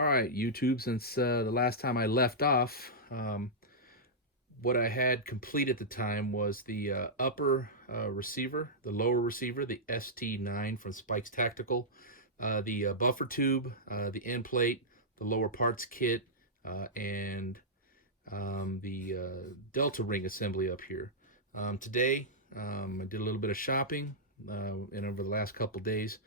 All right, YouTube, since the last time I left off, what I had complete at the time was the upper receiver, the lower receiver, the ST9 from Spike's Tactical, the buffer tube, the end plate, the lower parts kit, and the Delta ring assembly up here. Today, I did a little bit of shopping and over the last couple days,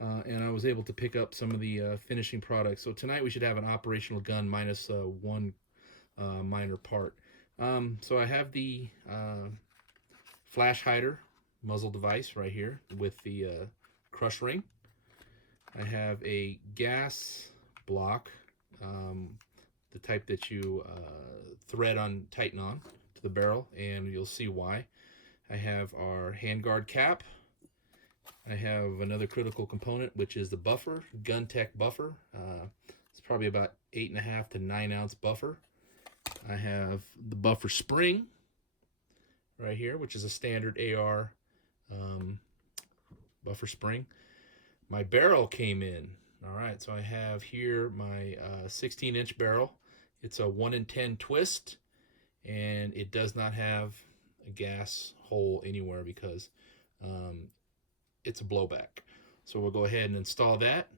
and I was able to pick up some of the finishing products. So tonight we should have an operational gun minus one minor part. So I have the flash hider muzzle device right here with the crush ring. I have a gas block, the type that you thread on, tighten on to the barrel, and you'll see why. I have our handguard cap. I have another critical component, which is the buffer, Gun Tech buffer. It's probably about 8.5 to 9 ounce buffer. I have the buffer spring right here, which is a standard AR buffer spring. My barrel came in. All right, so I have here my 16-inch barrel. It's a 1 in 10 twist, and it does not have a gas hole anywhere because it's a blowback. So we'll go ahead and install that.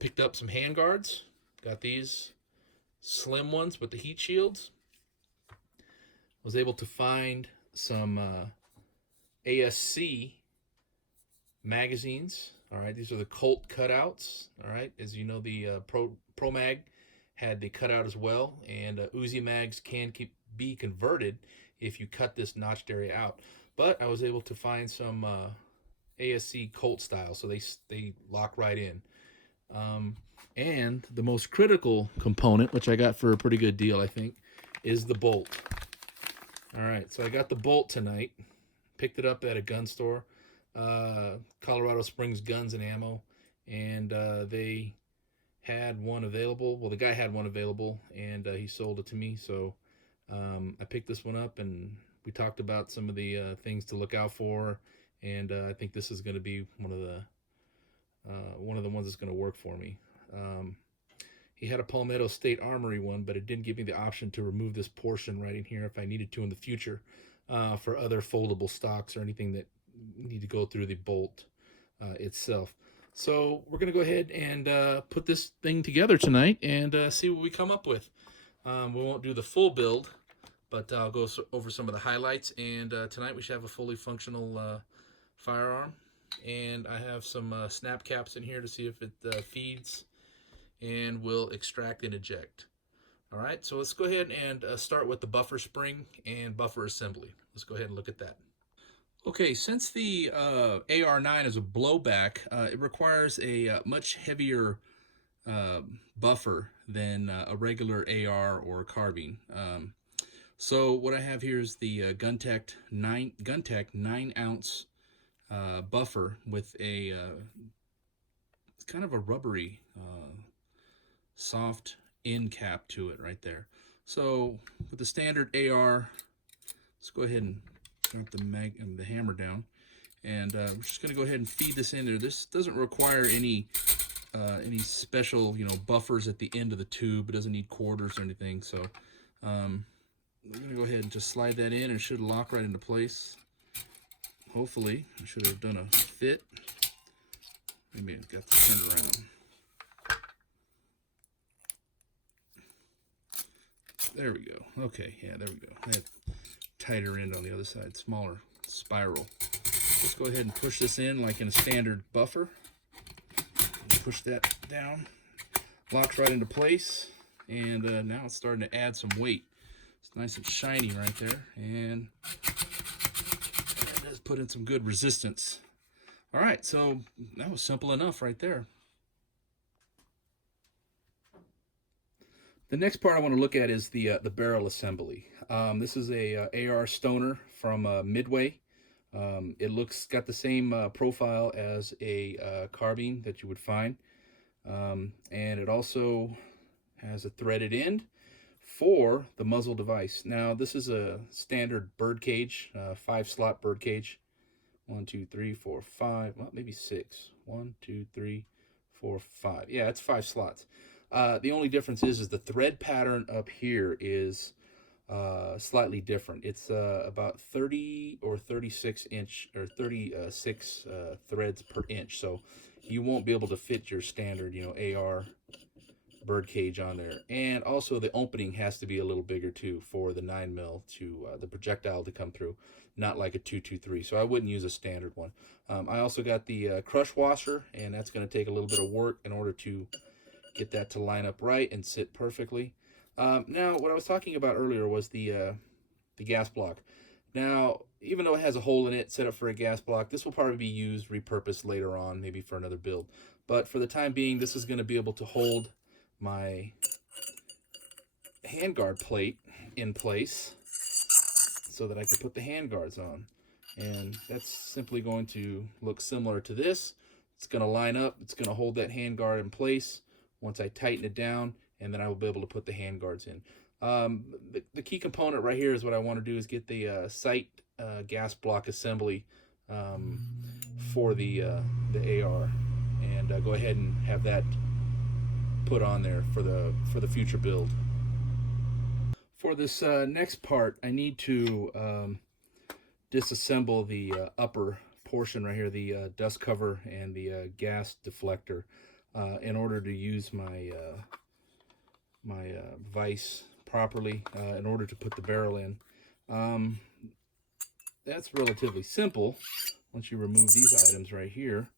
Picked up some handguards. Got these slim ones with the heat shields. Was able to find some ASC magazines. All right, these are the Colt cutouts. All right, as you know, the Pro Mag had the cutout as well, and Uzi mags can be converted if you cut this notched area out. But I was able to find some ASC Colt style, so they lock right in. And the most critical component, which I got for a pretty good deal, I think, is the bolt. All right, so I got the bolt tonight. Picked it up at a gun store, Colorado Springs Guns and Ammo, and they had one available. Well, the guy had one available, and he sold it to me. So I picked this one up, and we talked about some of the things to look out for, and I think this is going to be one of the ones that's going to work for me. He had a Palmetto State Armory one, but it didn't give me the option to remove this portion right in here if I needed to in the future for other foldable stocks or anything that need to go through the bolt itself. So we're going to go ahead and put this thing together tonight and see what we come up with. We won't do the full build, but I'll go over some of the highlights. And tonight we should have a fully functional firearm. And I have some snap caps in here to see if it feeds and will extract and eject. All right, so let's go ahead and start with the buffer spring and buffer assembly. Let's go ahead and look at that. Okay, since the AR-9 is a blowback, it requires a much heavier buffer than a regular AR or carbine. So what I have here is the Gun Tech 9 ounce buffer with a it's kind of a rubbery soft end cap to it right there. So with the standard AR, let's go ahead and drop the hammer down, and we're just going to go ahead and feed this in there. This doesn't require any special buffers at the end of the tube. It doesn't need quarters or anything. So I'm going to go ahead and just slide that in, and it should lock right into place. Hopefully, I should have done a fit. Maybe I got the turn around. There we go. Okay, yeah, there we go. I had tighter end on the other side, smaller spiral. Let's go ahead and push this in like in a standard buffer. Push that down. Locks right into place. And now it's starting to add some weight. It's nice and shiny right there. And it does put in some good resistance. All right, so that was simple enough right there. The next part I want to look at is the barrel assembly. This is a AR Stoner from Midway. It got the same profile as a carbine that you would find, and it also has a threaded end for the muzzle device. Now this is a standard bird cage, 5-slot bird cage. 1, 2, 3, 4, 5. Well, maybe 6. 1, 2, 3, 4, 5. Yeah, it's 5 slots. The only difference is the thread pattern up here is slightly different. It's about 30 or 36 inch or 36 threads per inch, so you won't be able to fit your standard, you know, AR bird cage on there. And also the opening has to be a little bigger too for the 9mm to the projectile to come through, not like a 223. So I wouldn't use a standard one. I also got the crush washer, and that's going to take a little bit of work in order to get that to line up right and sit perfectly. Now, what I was talking about earlier was the gas block. Now, even though it has a hole in it set up for a gas block, this will probably be used, repurposed later on, maybe for another build. But for the time being, this is going to be able to hold my handguard plate in place so that I can put the handguards on. And that's simply going to look similar to this. It's going to line up. It's going to hold that handguard in place once I tighten it down, and then I will be able to put the handguards in. The key component right here is what I want to do is get the sight gas block assembly for the AR, and go ahead and have that put on there for the future build. For this next part, I need to disassemble the upper portion right here, the dust cover and the gas deflector, in order to use my my vise properly, in order to put the barrel in. That's relatively simple once you remove these items right here.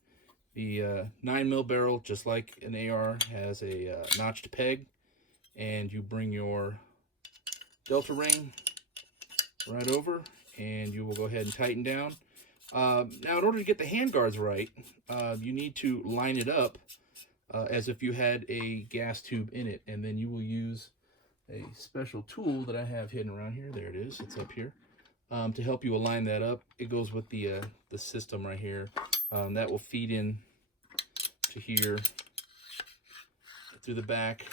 The 9mm barrel, just like an AR, has a notched peg, and you bring your delta ring right over, and you will go ahead and tighten down. Now, in order to get the handguards right, you need to line it up as if you had a gas tube in it, and then you will use a special tool that I have hidden around here. There it is. It's up here. To help you align that up. It goes with the system right here. That will feed in to here through the back,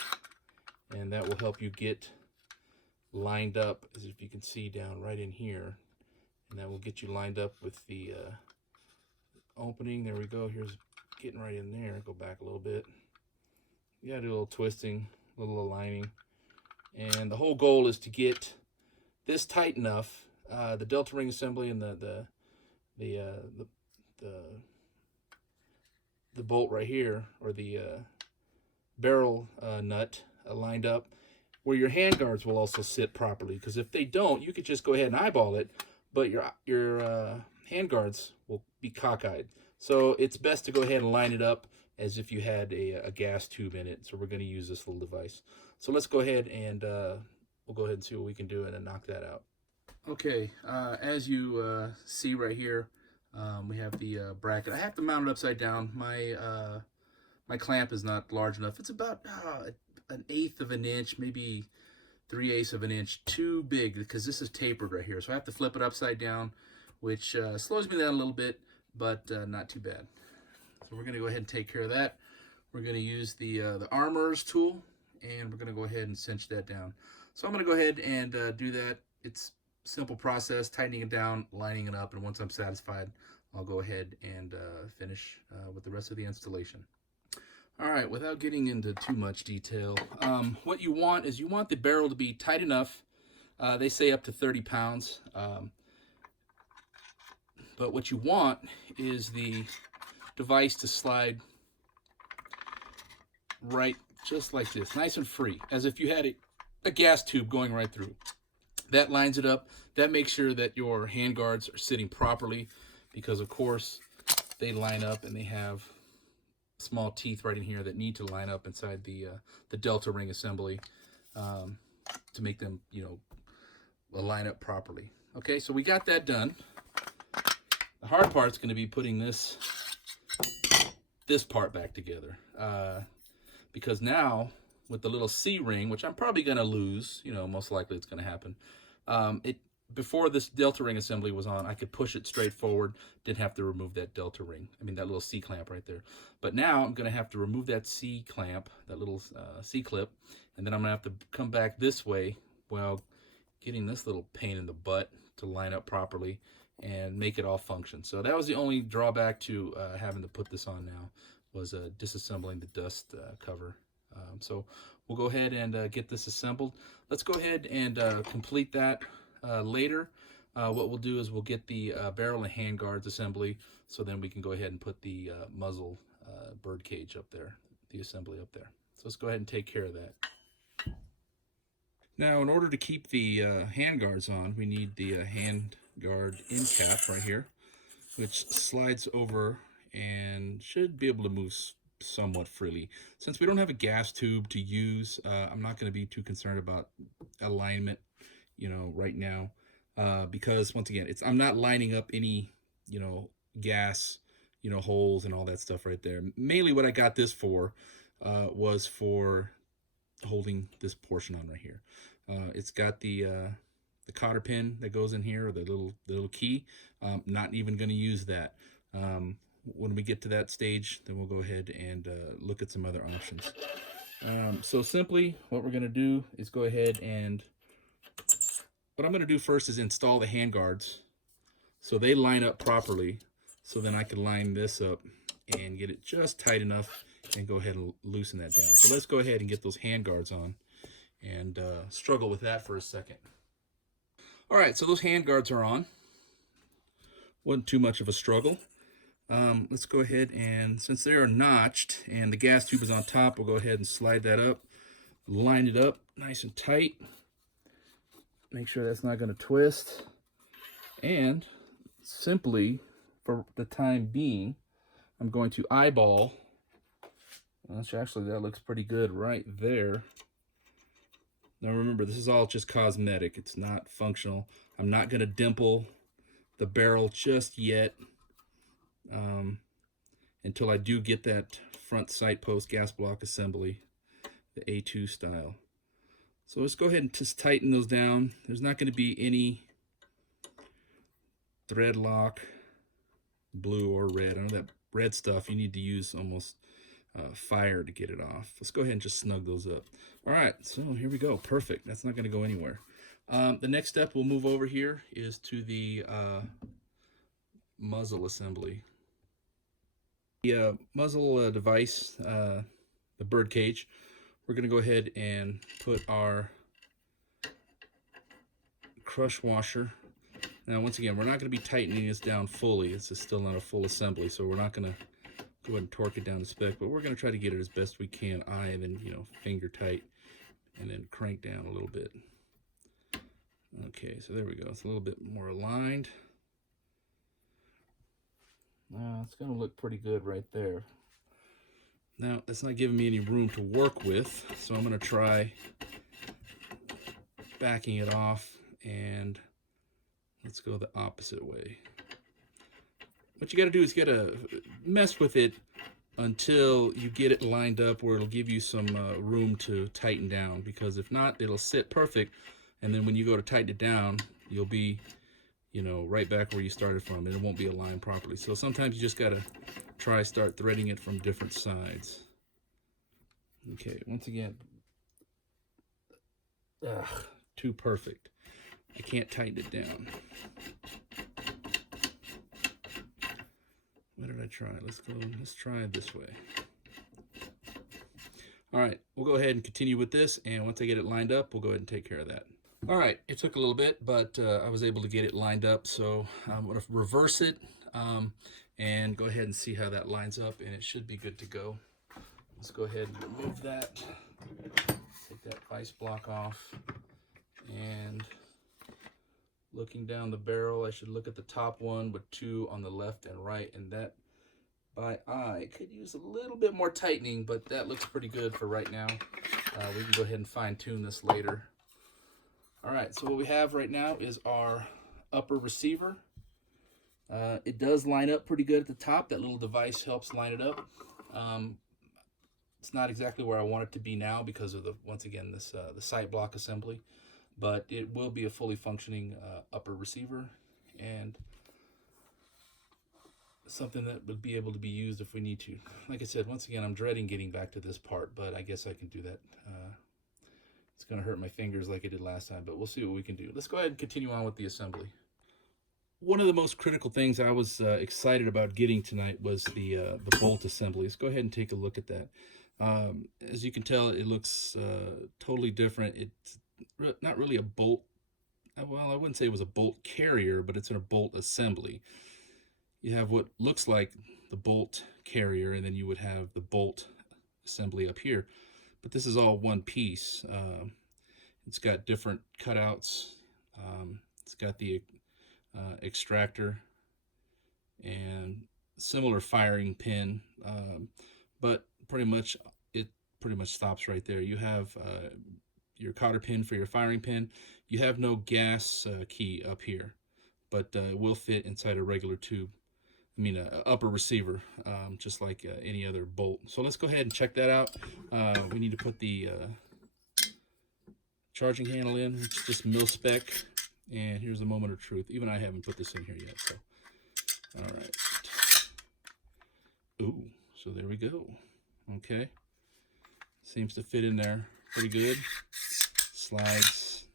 and that will help you get lined up, as if you can see down right in here, and that will get you lined up with the opening. There we go. Here's getting right in there. Go back a little bit. You gotta do a little twisting, a little aligning, and the whole goal is to get this tight enough. The delta ring assembly and the bolt right here, or the barrel nut, lined up where your handguards will also sit properly. Because if they don't, you could just go ahead and eyeball it, but your handguards will be cockeyed. So it's best to go ahead and line it up as if you had a gas tube in it. So we're going to use this little device. So let's go ahead and we'll go ahead and see what we can do and knock that out. Okay, as you see right here, we have the bracket. I have to mount it upside down. My clamp is not large enough. It's about 1/8 of an inch, maybe 3/8 of an inch too big, because this is tapered right here. So I have to flip it upside down, which slows me down a little bit, but not too bad. So we're going to go ahead and take care of that. We're going to use the armorer's tool, and we're going to go ahead and cinch that down. So I'm going to go ahead and do that. It's simple process, tightening it down, lining it up, and once I'm satisfied, I'll go ahead and finish with the rest of the installation. All right, without getting into too much detail, what you want is you want the barrel to be tight enough. They say up to 30 pounds. But what you want is the device to slide right just like this, nice and free, as if you had a gas tube going right through. That lines it up. That makes sure that your handguards are sitting properly, because of course they line up and they have small teeth right in here that need to line up inside the delta ring assembly to make them, you know, line up properly. Okay, so we got that done. The hard part's going to be putting this part back together, because now with the little C-ring, which I'm probably going to lose, you know, most likely it's going to happen. Before this delta ring assembly was on, I could push it straight forward, didn't have to remove that delta ring. I mean, that little C-clamp right there. But now I'm going to have to remove that C-clamp, that little C-clip, and then I'm going to have to come back this way while getting this little pain in the butt to line up properly and make it all function. So that was the only drawback to having to put this on now, was disassembling the dust cover So we'll go ahead and get this assembled. Let's go ahead and complete that later. What we'll do is we'll get the barrel and handguards assembly, so then we can go ahead and put the muzzle bird cage up there, the assembly up there. So let's go ahead and take care of that. Now, in order to keep the handguards on, we need the handguard end cap right here, which slides over and should be able to move somewhat freely. Since we don't have a gas tube to use, I'm not going to be too concerned about alignment, right now, because once again, I'm not lining up any, gas, holes and all that stuff right there. Mainly what I got this for was for holding this portion on right here. It's got the cotter pin that goes in here, or the little key. Not even going to use that. When we get to that stage, then we'll go ahead and look at some other options. So simply what we're going to do is go ahead and, what I'm going to do first is install the handguards so they line up properly, so then I can line this up and get it just tight enough and go ahead and loosen that down. So let's go ahead and get those handguards on and struggle with that for a second. All right, so those handguards are on. Wasn't too much of a struggle. Let's go ahead and, since they are notched and the gas tube is on top, we'll go ahead and slide that up, line it up nice and tight. Make sure that's not going to twist. And simply, for the time being, I'm going to eyeball. Actually, that looks pretty good right there. Now remember, this is all just cosmetic. It's not functional. I'm not going to dimple the barrel just yet until I do get that front sight post gas block assembly, the A2 style. So let's go ahead and just tighten those down. There's not going to be any thread lock, blue or red. I know that red stuff, you need to use almost fire to get it off. Let's go ahead and just snug those up. All right, so here we go. Perfect. That's not going to go anywhere. The next step we'll move over here is to the muzzle assembly. The muzzle device, the bird cage, we're going to go ahead and put our crush washer. Now, once again, we're not going to be tightening this down fully. This is still not a full assembly, so we're not going to go ahead and torque it down to spec, but we're going to try to get it as best we can, and then, finger tight, and then crank down a little bit. Okay, so there we go. It's a little bit more aligned. Now, it's going to look pretty good right there. Now, that's not giving me any room to work with, so I'm going to try backing it off, and let's go the opposite way. What you got to do is you got to mess with it until you get it lined up where it'll give you some room to tighten down, because if not, it'll sit perfect, and then when you go to tighten it down, you'll be, right back where you started from, and it won't be aligned properly. So sometimes you just got to start threading it from different sides. Okay, once again, too perfect. I can't tighten it down. What did I try? Let's try it this way. All right, we'll go ahead and continue with this, and once I get it lined up, we'll go ahead and take care of that. All right, it took a little bit, but I was able to get it lined up, so I'm going to reverse it and go ahead and see how that lines up, and it should be good to go. Let's go ahead and remove that, take that vice block off, and looking down the barrel, I should look at the top one with 2 on the left and right, and that by eye could use a little bit more tightening, but that looks pretty good for right now. We can go ahead and fine tune this later. All right, so what we have right now is our upper receiver. It does line up pretty good at the top. That little device helps line it up. It's not exactly where I want it to be now because of once again, the sight block assembly, but it will be a fully functioning upper receiver, and something that would be able to be used if we need to. Like I said, once again, I'm dreading getting back to this part, but I guess I can do that. It's going to hurt my fingers like it did last time, but we'll see what we can do. Let's go ahead and continue on with the assembly. One of the most critical things I was excited about getting tonight was the bolt assembly. Let's go ahead and take a look at that. As you can tell, it looks totally different. It's not really a bolt. Well, I wouldn't say it was a bolt carrier, but it's in a bolt assembly. You have what looks like the bolt carrier, and then you would have the bolt assembly up here. But this is all one piece. It's got different cutouts. It's got the extractor and similar firing pin, but pretty much it pretty much stops right there. You have your cotter pin for your firing pin. You have no gas key up here, but it will fit inside a regular tube. I mean, a upper receiver, just like any other bolt. So let's go ahead and check that out. We need to put the charging handle in. It's just mil spec. And here's the moment of truth. Even I haven't put this in here yet. So, all right. Ooh, so there we go. Okay. Seems to fit in there pretty good. Slides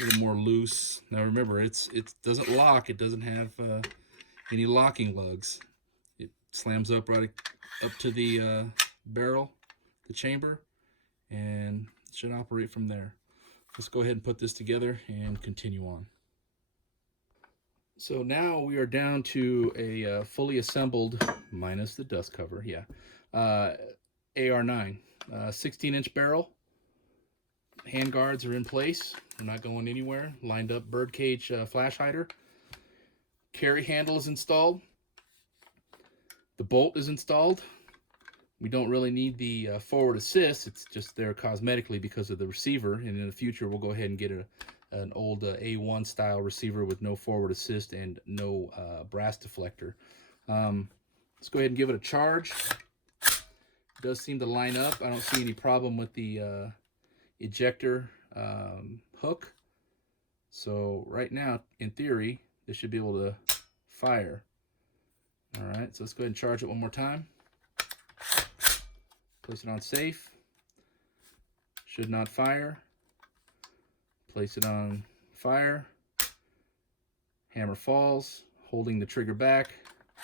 a little more loose. Now remember, it doesn't lock. It doesn't have any locking lugs. It slams up right up to the barrel, the chamber, and it should operate from there. Let's go ahead and put this together and continue on. So now we are down to a fully assembled, minus the dust cover, yeah, AR-9, 16-inch barrel. Handguards are in place. They're not going anywhere. Lined up birdcage flash hider. Carry handle is installed. The bolt is installed. We don't really need the forward assist. It's just there cosmetically because of the receiver. And in the future, we'll go ahead and get an old A1 style receiver with no forward assist and no brass deflector. Let's go ahead and give it a charge. It does seem to line up. I don't see any problem with the ejector hook. So right now, in theory, this should be able to fire. All right, so let's go ahead and charge it one more time. Place it on safe. Should not fire. Place it on fire. Hammer falls, holding the trigger back.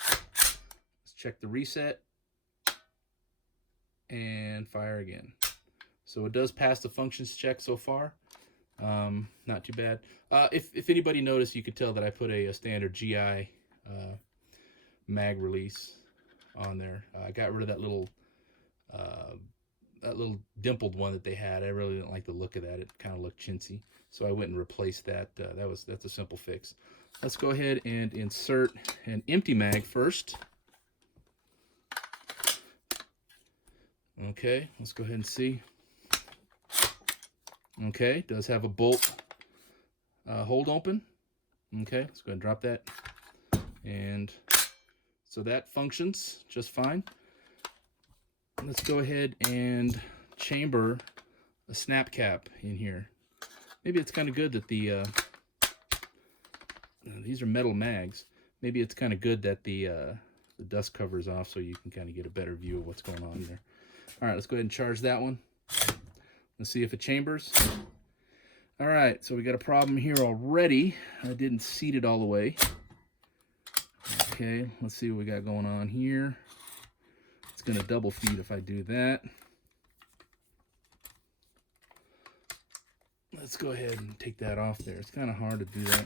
Let's check the reset. And fire again. So it does pass the functions check so far. Not too bad. If anybody noticed, you could tell that I put a standard GI mag release on there. I got rid of that little dimpled one that they had. I really didn't like the look of that. It kind of looked chintzy, so I went and replaced that. That's a simple fix. Let's go ahead and insert an empty mag first. Okay, let's go ahead and see. Okay, does have a bolt hold open. Okay, let's go ahead and drop that. And so that functions just fine. Let's go ahead and chamber a snap cap in here. Maybe it's kind of good that these are metal mags. Maybe it's kind of good that the dust cover is off so you can kind of get a better view of what's going on there. All right, let's go ahead and charge that one. Let's see if it chambers. All right, so we got a problem here already. I didn't seat it all the way. Okay, let's see what we got going on here. It's going to double feed if I do that. Let's go ahead and take that off there. It's kind of hard to do that.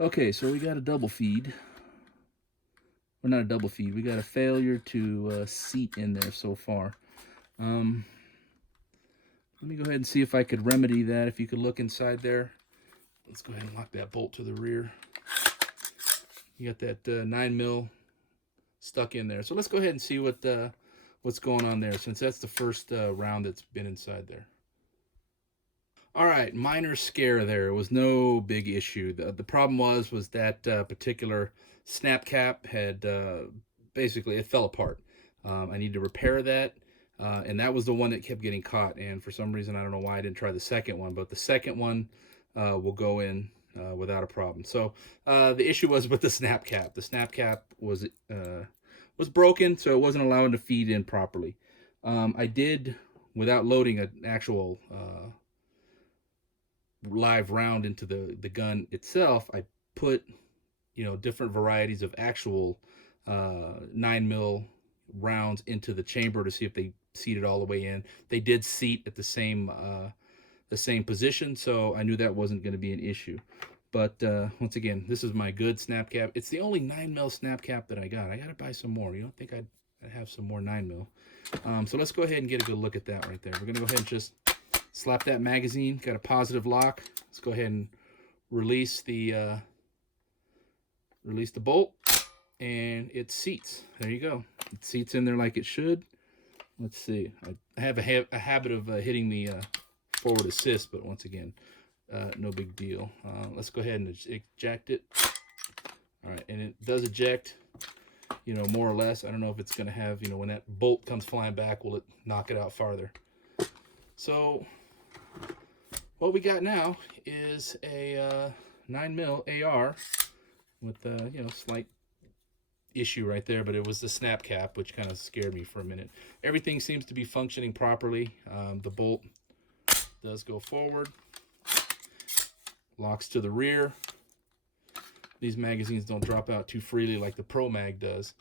Okay, so we got a double feed. Well, not a double feed. We got a failure to seat in there so far. Let me go ahead and see if I could remedy that. If you could look inside there. Let's go ahead and lock that bolt to the rear. You got that 9mm stuck in there. So let's go ahead and see what's going on there, since that's the first round that's been inside there. All right, minor scare there. It was no big issue. The problem was that particular snap cap had basically, it fell apart. I need to repair that, and that was the one that kept getting caught. And for some reason, I don't know why I didn't try the second one, but the second one will go in without a problem. So the issue was with the snap cap. The snap cap was broken, so it wasn't allowing to feed in properly. I did, without loading an actual live round into the gun itself, I put different varieties of actual 9mm rounds into the chamber to see if they seated all the way in. They did seat at the same position, so I knew that wasn't going to be an issue. But once again, this is my good snap cap. It's the only 9mm snap cap that I got. I got to buy some more. You don't think I'd have some more 9mm? So let's go ahead and get a good look at that right there. We're going to go ahead and just slap that magazine. Got a positive lock. Let's go ahead and release the bolt, and it seats. There you go. It seats in there like it should. Let's see. I have a habit of hitting the forward assist, but once again, no big deal. Let's go ahead and eject it. All right, and it does eject, you know, more or less. I don't know if it's going to have, you know, when that bolt comes flying back, will it knock it out farther? So what we got now is a 9mm AR with, you know, slight issue right there, but it was the snap cap, which kind of scared me for a minute. Everything seems to be functioning properly. The bolt does go forward, locks to the rear. These magazines don't drop out too freely like the Pro Mag does.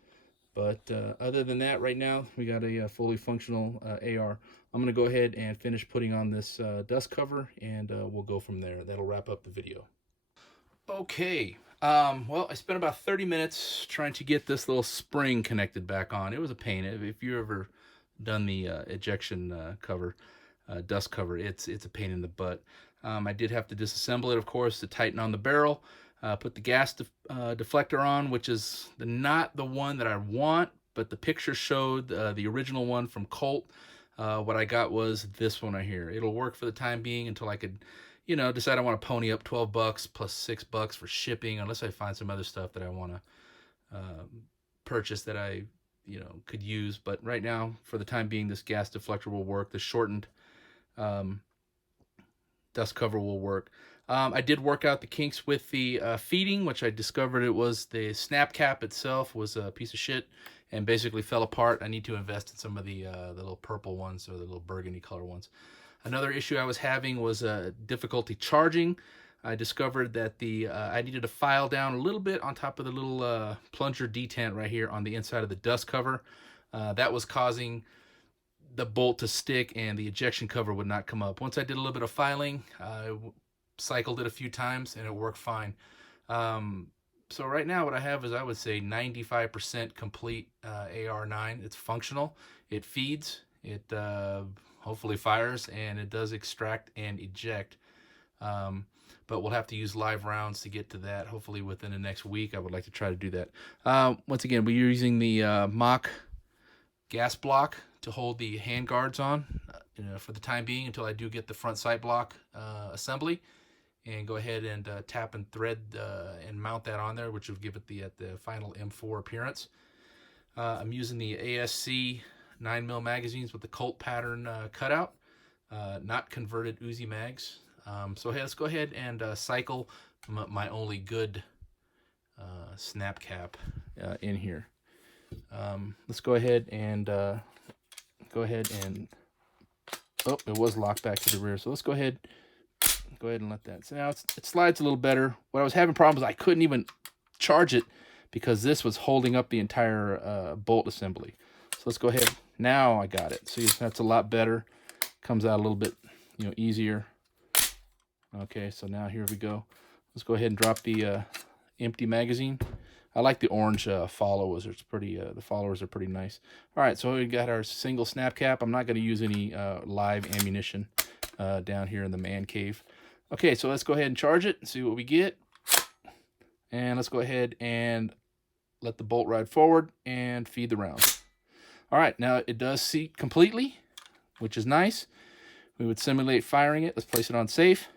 But other than that, right now, we got a fully functional AR. I'm going to go ahead and finish putting on this dust cover, and we'll go from there. That'll wrap up the video. Okay, well, I spent about 30 minutes trying to get this little spring connected back on. It was a pain. If you've ever done the ejection cover, dust cover, it's a pain in the butt. I did have to disassemble it, of course, to tighten on the barrel. Put the gas deflector on, which is not the one that I want, but the picture showed the original one from Colt. What I got was this one right here. It'll work for the time being until I could, you know, decide I want to pony up $12 plus $6 for shipping, unless I find some other stuff that I want to purchase that I, you know, could use. But right now, for the time being, this gas deflector will work. The shortened dust cover will work. I did work out the kinks with the feeding, which I discovered it was the snap cap itself was a piece of shit and basically fell apart. I need to invest in some of the little purple ones or the little burgundy color ones. Another issue I was having was difficulty charging. I discovered that I needed to file down a little bit on top of the little plunger detent right here on the inside of the dust cover. That was causing the bolt to stick and the ejection cover would not come up. Once I did a little bit of filing, I cycled it a few times and it worked fine. So right now what I have is, I would say, 95% complete AR-9. It's functional. It feeds. It hopefully fires, and it does extract and eject. But we'll have to use live rounds to get to that. Hopefully within the next week, I would like to try to do that. Once again, we're using the mock gas block to hold the handguards on for the time being until I do get the front sight block assembly, and go ahead and tap and thread and mount that on there, which will give it the final M4 appearance. I'm using the ASC 9mm magazines with the Colt pattern cutout, not converted Uzi mags. So hey, let's go ahead and cycle my only good snap cap in here. Let's go ahead and oh, it was locked back to the rear. So let's go ahead and let that. So now it slides a little better. What I was having problems, I couldn't even charge it because this was holding up the entire bolt assembly. So let's go ahead. Now I got it. See, that's a lot better. Comes out a little bit, you know, easier. Okay, so now here we go. Let's go ahead and drop the empty magazine. I like the orange followers. It's pretty. The followers are pretty nice. All right, so we got our single snap cap. I'm not going to use any live ammunition down here in the man cave. Okay, so let's go ahead and charge it and see what we get. And let's go ahead and let the bolt ride forward and feed the rounds. All right, now it does seat completely, which is nice. We would simulate firing it. Let's place it on safe.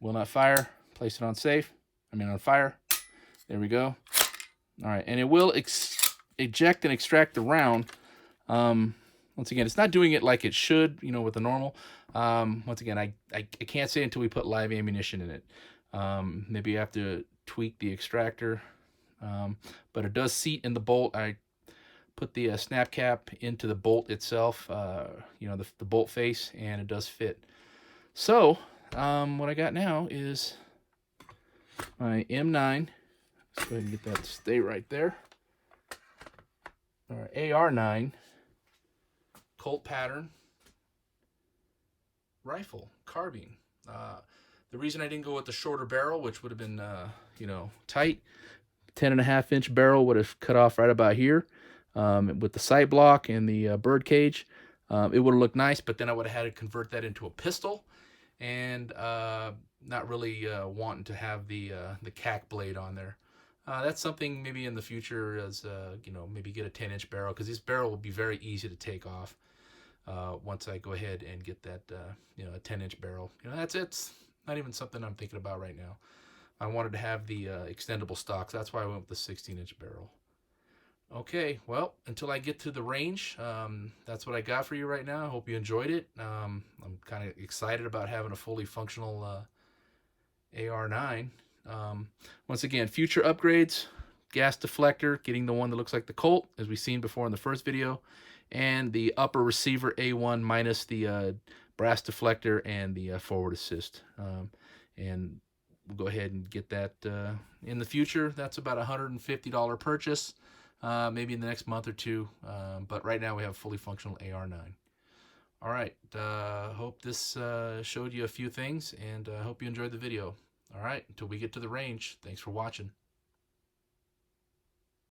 Will not fire. Place it on safe. On fire. There we go. All right, and it will eject and extract the round. Once again, it's not doing it like it should, you know, with the normal. Once again, I can't say until we put live ammunition in it. Maybe you have to tweak the extractor, but it does seat in the bolt. I put the snap cap into the bolt itself, you know, the bolt face, and it does fit. So what I got now is my M9. Let's go ahead and get that to stay right there. All right, AR-9 Colt pattern rifle carbine. The reason I didn't go with the shorter barrel, which would have been, tight, 10.5-inch barrel would have cut off right about here. With the sight block and the bird cage, it would have looked nice, but then I would have had to convert that into a pistol, and not really wanting to have the cack blade on there. That's something maybe in the future, as maybe get a 10-inch barrel, because this barrel will be very easy to take off once I go ahead and get that a 10-inch barrel. It's not even something I'm thinking about right now. I wanted to have the extendable stock, so that's why I went with the 16-inch barrel. Okay, well, until I get to the range, that's what I got for you right now. I hope you enjoyed it. I'm kind of excited about having a fully functional AR-9. Once again, future upgrades, gas deflector, getting the one that looks like the Colt, as we've seen before in the first video, and the upper receiver A1 minus the brass deflector and the forward assist. And we'll go ahead and get that in the future. That's about a $150 purchase, maybe in the next month or two. But right now we have a fully functional AR-9. All right, hope this showed you a few things, and I hope you enjoyed the video. All right, until we get to the range, thanks for watching.